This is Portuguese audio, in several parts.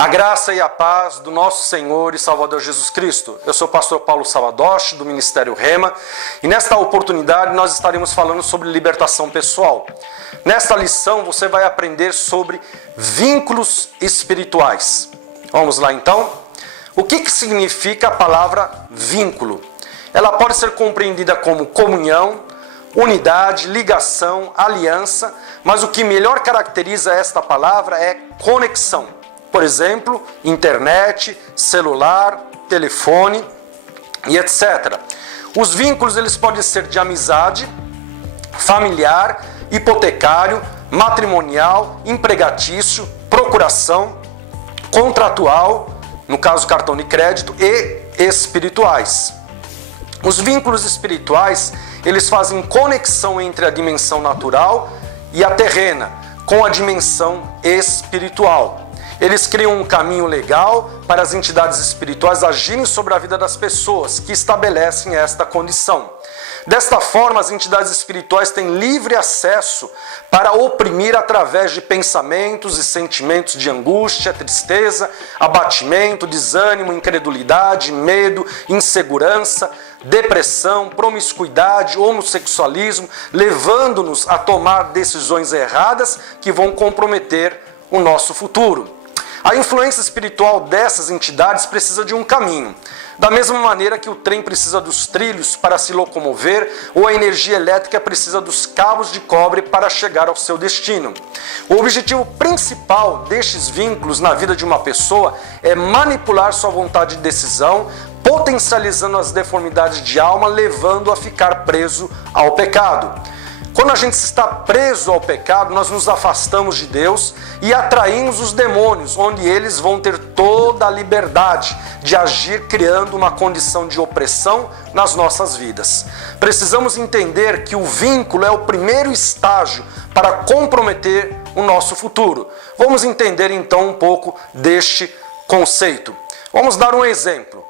A graça e a paz do nosso Senhor e Salvador Jesus Cristo. Eu sou o pastor Paulo Saladoche, do Ministério Rema, e nesta oportunidade nós estaremos falando sobre libertação pessoal. Nesta lição você vai aprender sobre vínculos espirituais. Vamos lá então? O que significa a palavra vínculo? Ela pode ser compreendida como comunhão, unidade, ligação, aliança, mas o que melhor caracteriza esta palavra é conexão. Por exemplo, internet, celular, telefone e etc. Os vínculos eles podem ser de amizade, familiar, hipotecário, matrimonial, empregatício, procuração, contratual, no caso cartão de crédito, e espirituais. Os vínculos espirituais, eles fazem conexão entre a dimensão natural e a terrena, com a dimensão espiritual. Eles criam um caminho legal para as entidades espirituais agirem sobre a vida das pessoas que estabelecem esta condição. Desta forma, as entidades espirituais têm livre acesso para oprimir através de pensamentos e sentimentos de angústia, tristeza, abatimento, desânimo, incredulidade, medo, insegurança, depressão, promiscuidade, homossexualismo, levando-nos a tomar decisões erradas que vão comprometer o nosso futuro. A influência espiritual dessas entidades precisa de um caminho. Da mesma maneira que o trem precisa dos trilhos para se locomover, ou a energia elétrica precisa dos cabos de cobre para chegar ao seu destino. O objetivo principal destes vínculos na vida de uma pessoa é manipular sua vontade de decisão, potencializando as deformidades de alma, levando-a a ficar preso ao pecado. Quando a gente está preso ao pecado, nós nos afastamos de Deus e atraímos os demônios, onde eles vão ter toda a liberdade de agir, criando uma condição de opressão nas nossas vidas. Precisamos entender que o vínculo é o primeiro estágio para comprometer o nosso futuro. Vamos entender então um pouco deste conceito. Vamos dar um exemplo.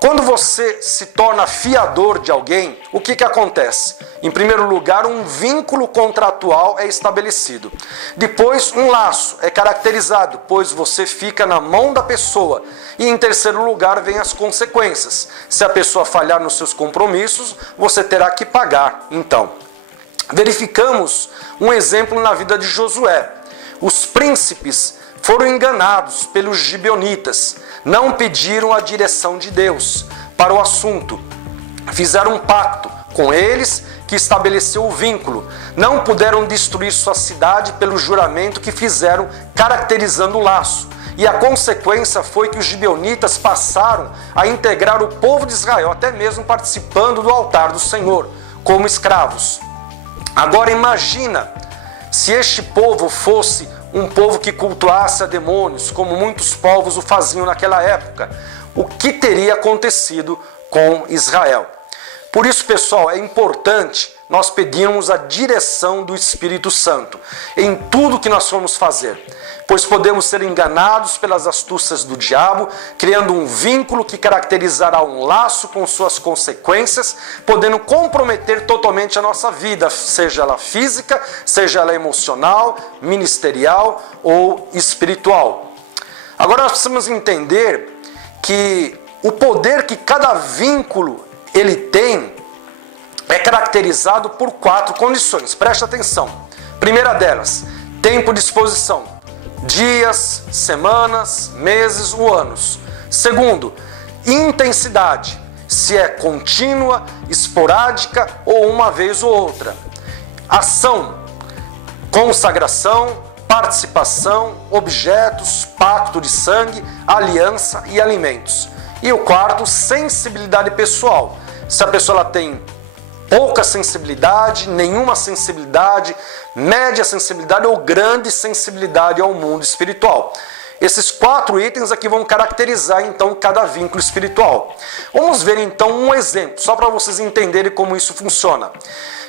Quando você se torna fiador de alguém, o que acontece? Em primeiro lugar, um vínculo contratual é estabelecido. Depois, um laço é caracterizado, pois você fica na mão da pessoa. E em terceiro lugar, vem as consequências. Se a pessoa falhar nos seus compromissos, você terá que pagar. Então, verificamos um exemplo na vida de Josué. Os príncipes foram enganados pelos gibeonitas, não pediram a direção de Deus para o assunto, fizeram um pacto com eles que estabeleceu o vínculo, não puderam destruir sua cidade pelo juramento que fizeram, caracterizando o laço, e a consequência foi que os gibeonitas passaram a integrar o povo de Israel, até mesmo participando do altar do Senhor, como escravos. Agora imagina se este povo fosse um povo que cultuasse a demônios, como muitos povos o faziam naquela época. O que teria acontecido com Israel? Por isso, pessoal, é importante nós pedirmos a direção do Espírito Santo em tudo que nós formos fazer, pois podemos ser enganados pelas astúcias do diabo, criando um vínculo que caracterizará um laço com suas consequências, podendo comprometer totalmente a nossa vida, seja ela física, seja ela emocional, ministerial ou espiritual. Agora nós precisamos entender que o poder que cada vínculo ele tem é caracterizado por 4 condições. Preste atenção. Primeira delas, tempo de exposição. Dias, semanas, meses ou anos. Segundo, intensidade. Se é contínua, esporádica ou uma vez ou outra. Ação, consagração, participação, objetos, pacto de sangue, aliança e alimentos. E o quarto, sensibilidade pessoal. Se a pessoa ela tem pouca sensibilidade, nenhuma sensibilidade, média sensibilidade ou grande sensibilidade ao mundo espiritual. Esses 4 itens aqui vão caracterizar então cada vínculo espiritual. Vamos ver então um exemplo, só para vocês entenderem como isso funciona.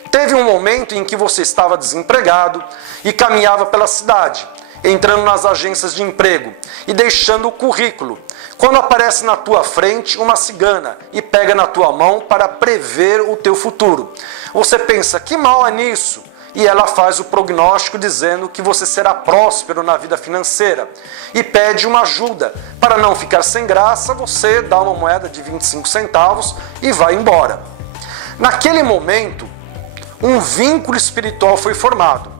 Teve um momento em que você estava desempregado e caminhava pela cidade, entrando nas agências de emprego e deixando o currículo. Quando aparece na tua frente uma cigana e pega na tua mão para prever o teu futuro. Você pensa, que mal é nisso? e ela faz o prognóstico dizendo que você será próspero na vida financeira e pede uma ajuda. Para não ficar sem graça, você dá uma moeda de 25 centavos e vai embora. Naquele momento, um vínculo espiritual foi formado,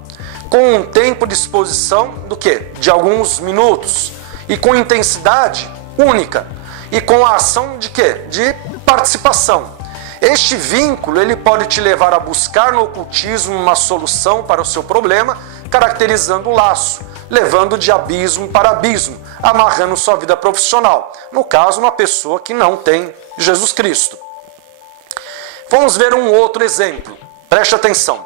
com um tempo de exposição do quê? De alguns minutos, e com intensidade única, e com a ação de quê? De participação. Este vínculo ele pode te levar a buscar no ocultismo uma solução para o seu problema, caracterizando o laço, levando de abismo para abismo, amarrando sua vida profissional. No caso, uma pessoa que não tem Jesus Cristo. Vamos ver um outro exemplo. Preste atenção.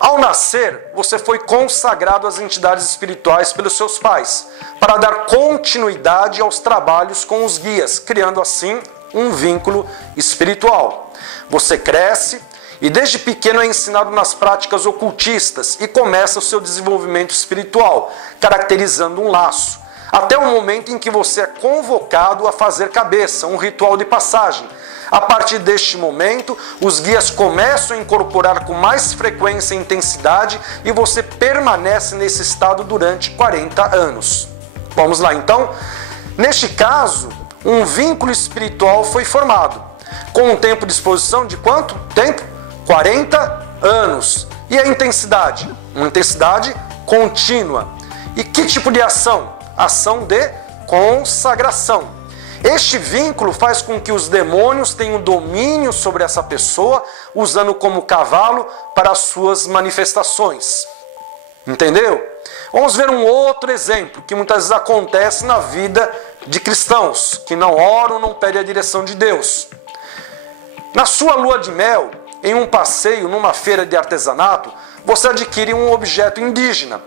Ao nascer, você foi consagrado às entidades espirituais pelos seus pais, para dar continuidade aos trabalhos com os guias, criando assim um vínculo espiritual. Você cresce e desde pequeno é ensinado nas práticas ocultistas e começa o seu desenvolvimento espiritual, caracterizando um laço, até o momento em que você é convocado a fazer cabeça, um ritual de passagem. A partir deste momento, os guias começam a incorporar com mais frequência e intensidade e você permanece nesse estado durante 40 anos. Vamos lá então? Neste caso, um vínculo espiritual foi formado, com um tempo de exposição de quanto tempo? 40 anos. E a intensidade? Uma intensidade contínua. E que tipo de ação? Ação de consagração. Este vínculo faz com que os demônios tenham domínio sobre essa pessoa, usando como cavalo para as suas manifestações. Entendeu? Vamos ver um outro exemplo que muitas vezes acontece na vida de cristãos que não oram, não pedem a direção de Deus. Na sua lua de mel, em um passeio numa feira de artesanato, você adquire um objeto indígena,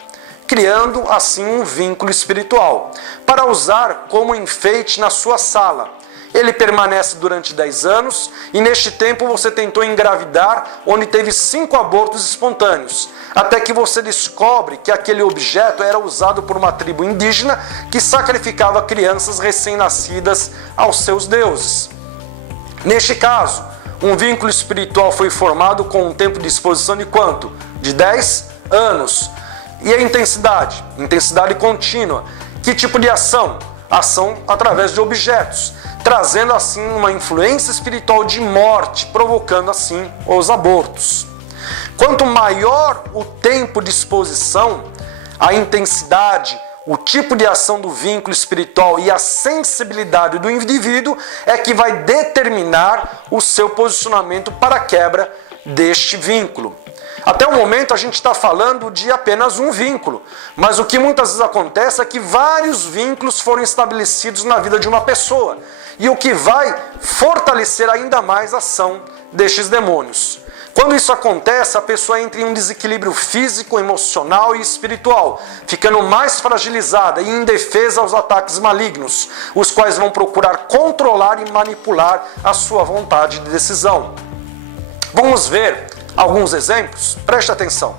criando assim um vínculo espiritual, para usar como enfeite na sua sala. Ele permanece durante 10 anos e neste tempo você tentou engravidar, onde teve 5 abortos espontâneos, até que você descobre que aquele objeto era usado por uma tribo indígena que sacrificava crianças recém-nascidas aos seus deuses. Neste caso, um vínculo espiritual foi formado com um tempo de exposição de quanto? De 10 anos. E a intensidade? Intensidade contínua. Que tipo de ação? Ação através de objetos, trazendo assim uma influência espiritual de morte, provocando assim os abortos. Quanto maior o tempo de exposição, a intensidade, o tipo de ação do vínculo espiritual e a sensibilidade do indivíduo é que vai determinar o seu posicionamento para a quebra deste vínculo. Até o momento a gente está falando de apenas um vínculo, mas o que muitas vezes acontece é que vários vínculos foram estabelecidos na vida de uma pessoa, e o que vai fortalecer ainda mais a ação destes demônios. Quando isso acontece, a pessoa entra em um desequilíbrio físico, emocional e espiritual, ficando mais fragilizada e indefesa aos ataques malignos, os quais vão procurar controlar e manipular a sua vontade de decisão. Vamos ver alguns exemplos? Preste atenção.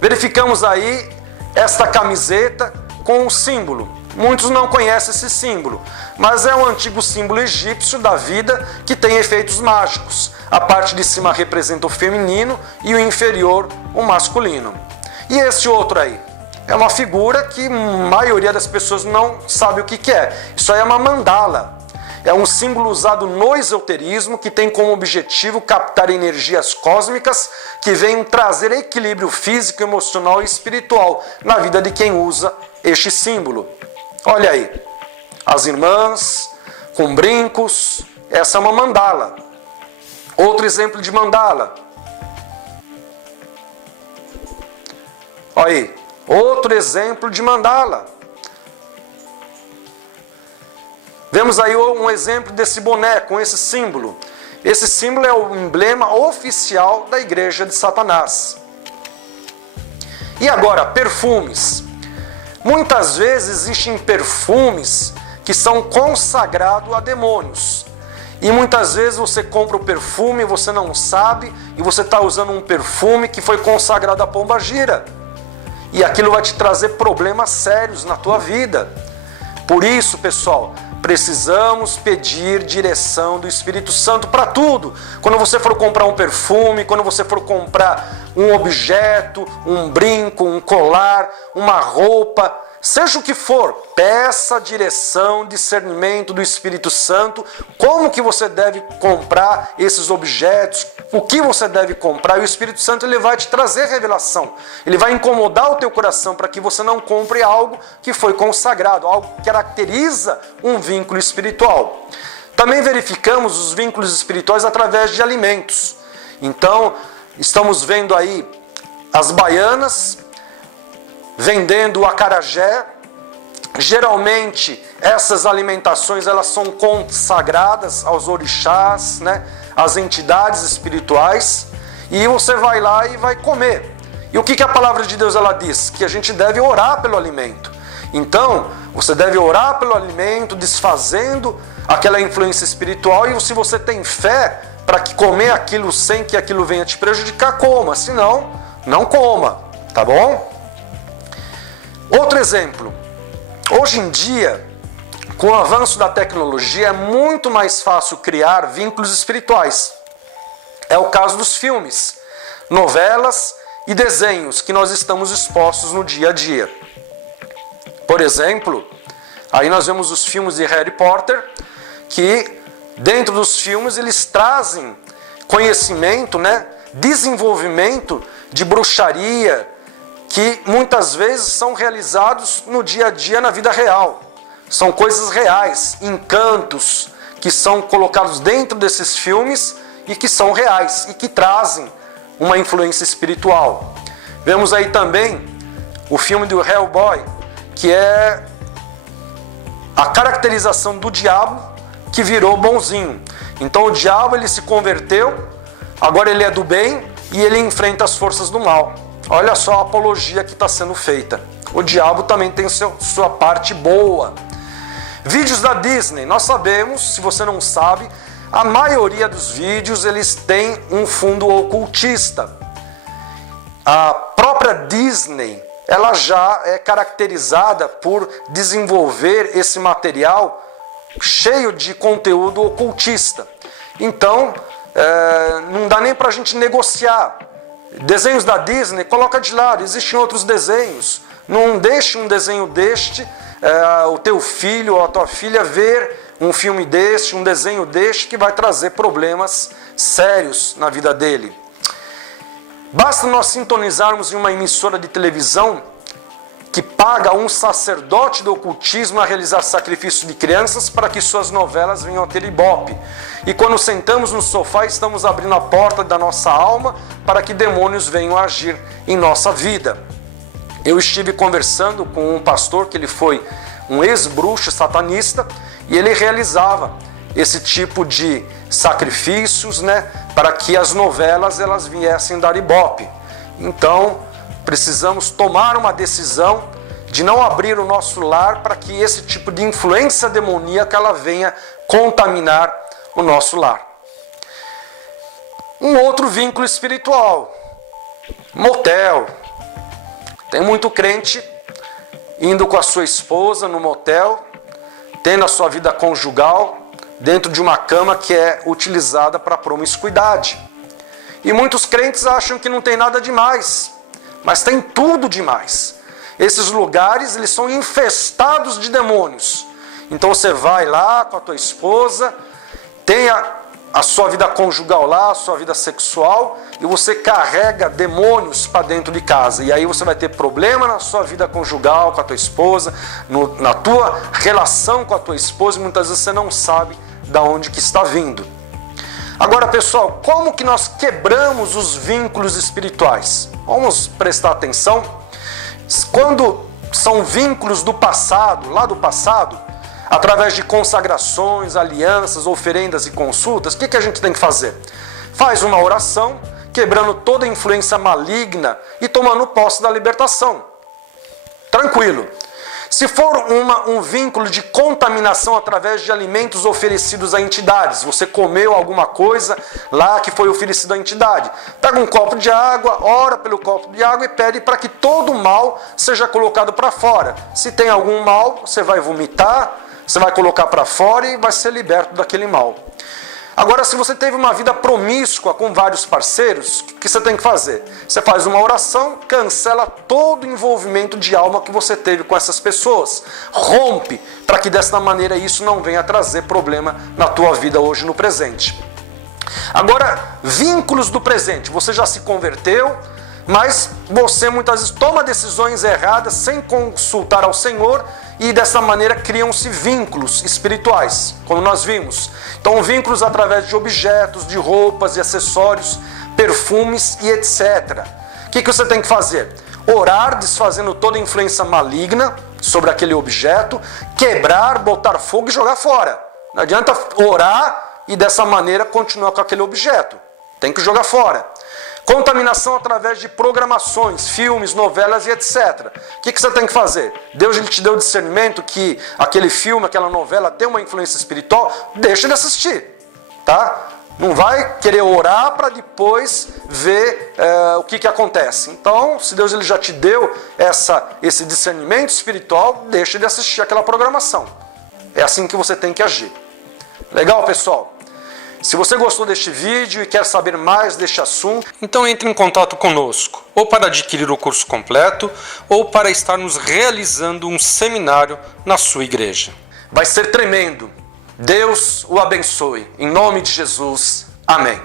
Verificamos aí esta camiseta com um símbolo. Muitos não conhecem esse símbolo, mas é um antigo símbolo egípcio da vida que tem efeitos mágicos. A parte de cima representa o feminino e o inferior o masculino. E esse outro aí? É uma figura que a maioria das pessoas não sabe o que é. Isso aí é uma mandala. É um símbolo usado no esoterismo que tem como objetivo captar energias cósmicas que venham trazer equilíbrio físico, emocional e espiritual na vida de quem usa este símbolo. Olha aí, as irmãs com brincos, essa é uma mandala. Outro exemplo de mandala. Olha aí, outro exemplo de mandala. Vemos aí um exemplo desse boné com esse símbolo. Esse símbolo é o emblema oficial da igreja de Satanás. E agora, perfumes. Muitas vezes existem perfumes que são consagrados a demônios. E muitas vezes você compra o perfume, você não sabe, e você está usando um perfume que foi consagrado a pombagira. E aquilo vai te trazer problemas sérios na tua vida. Por isso, pessoal, precisamos pedir direção do Espírito Santo para tudo. Quando você for comprar um perfume, quando você for comprar um objeto, um brinco, um colar, uma roupa, seja o que for, peça direção, discernimento do Espírito Santo, como que você deve comprar esses objetos, o que você deve comprar, e o Espírito Santo ele vai te trazer revelação, ele vai incomodar o teu coração para que você não compre algo que foi consagrado, algo que caracteriza um vínculo espiritual. Também verificamos os vínculos espirituais através de alimentos. Então, estamos vendo aí as baianas vendendo o acarajé. Geralmente essas alimentações elas são consagradas aos orixás, né, às entidades espirituais, e você vai lá e vai comer. E o que a palavra de Deus ela diz? Que a gente deve orar pelo alimento. Então, você deve orar pelo alimento, desfazendo aquela influência espiritual, e se você tem fé para que comer aquilo sem que aquilo venha te prejudicar, coma. Se não, não coma, tá bom? Outro exemplo, hoje em dia, com o avanço da tecnologia, é muito mais fácil criar vínculos espirituais. É o caso dos filmes, novelas e desenhos que nós estamos expostos no dia a dia. Por exemplo, aí nós vemos os filmes de Harry Potter, que dentro dos filmes eles trazem conhecimento, né, desenvolvimento de bruxaria, que muitas vezes são realizados no dia a dia na vida real. São coisas reais, encantos que são colocados dentro desses filmes e que são reais e que trazem uma influência espiritual. Vemos aí também o filme do Hellboy, que é a caracterização do diabo que virou bonzinho. Então o diabo ele se converteu, agora ele é do bem e ele enfrenta as forças do mal. Olha só a apologia que está sendo feita. O diabo também tem sua parte boa. Vídeos da Disney, nós sabemos, se você não sabe, a maioria dos vídeos eles têm um fundo ocultista. A própria Disney, ela já é caracterizada por desenvolver esse material cheio de conteúdo ocultista. Então, não dá nem para a gente negociar. Desenhos da Disney, coloca de lado, existem outros desenhos. Não deixe um desenho deste, o teu filho ou a tua filha ver um filme deste, um desenho deste, que vai trazer problemas sérios na vida dele. Basta nós sintonizarmos em uma emissora de televisão que paga um sacerdote do ocultismo a realizar sacrifício de crianças para que suas novelas venham a ter ibope. E quando sentamos no sofá, estamos abrindo a porta da nossa alma para que demônios venham a agir em nossa vida. Eu estive conversando com um pastor que ele foi um ex-bruxo satanista e ele realizava esse tipo de sacrifícios, né, para que as novelas elas viessem dar ibope. Então, precisamos tomar uma decisão de não abrir o nosso lar para que esse tipo de influência demoníaca ela venha contaminar o nosso lar. Um outro vínculo espiritual, motel. Tem muito crente indo com a sua esposa no motel, tendo a sua vida conjugal dentro de uma cama que é utilizada para promiscuidade. E muitos crentes acham que não tem nada demais, mas tem tudo demais. Esses lugares eles são infestados de demônios. Então você vai lá com a tua esposa, tem a sua vida conjugal lá, a sua vida sexual, e você carrega demônios para dentro de casa. E aí você vai ter problema na sua vida conjugal com a tua esposa, na tua relação com a tua esposa, e muitas vezes você não sabe de onde que está vindo. Agora, pessoal, como que nós quebramos os vínculos espirituais? Vamos prestar atenção. Quando são vínculos do passado, lá do passado, através de consagrações, alianças, oferendas e consultas, o que a gente tem que fazer? Faz uma oração, quebrando toda a influência maligna e tomando posse da libertação. Tranquilo. Se for um vínculo de contaminação através de alimentos oferecidos a entidades, você comeu alguma coisa lá que foi oferecido à entidade, pega um copo de água, ora pelo copo de água e pede para que todo o mal seja colocado para fora. Se tem algum mal, você vai vomitar, você vai colocar para fora e vai ser liberto daquele mal. Agora, se você teve uma vida promíscua com vários parceiros, o que você tem que fazer? Você faz uma oração, cancela todo o envolvimento de alma que você teve com essas pessoas. Rompe, para que dessa maneira isso não venha trazer problema na tua vida hoje no presente. Agora, vínculos do presente. Você já se converteu, mas você muitas vezes toma decisões erradas sem consultar ao Senhor e dessa maneira criam-se vínculos espirituais, como nós vimos. Então, vínculos através de objetos, de roupas e acessórios, perfumes e etc. O que você tem que fazer? Orar, desfazendo toda influência maligna sobre aquele objeto, quebrar, botar fogo e jogar fora. Não adianta orar e dessa maneira continuar com aquele objeto. Tem que jogar fora. Contaminação através de programações, filmes, novelas e etc. O que você tem que fazer? Deus te deu discernimento que aquele filme, aquela novela tem uma influência espiritual, deixa de assistir, tá? Não vai querer orar para depois ver o que acontece. Então, se Deus ele já te deu esse discernimento espiritual, deixa de assistir aquela programação. É assim que você tem que agir. Legal, pessoal? Se você gostou deste vídeo e quer saber mais deste assunto, então entre em contato conosco, ou para adquirir o curso completo, ou para estarmos realizando um seminário na sua igreja. Vai ser tremendo. Deus o abençoe. Em nome de Jesus. Amém.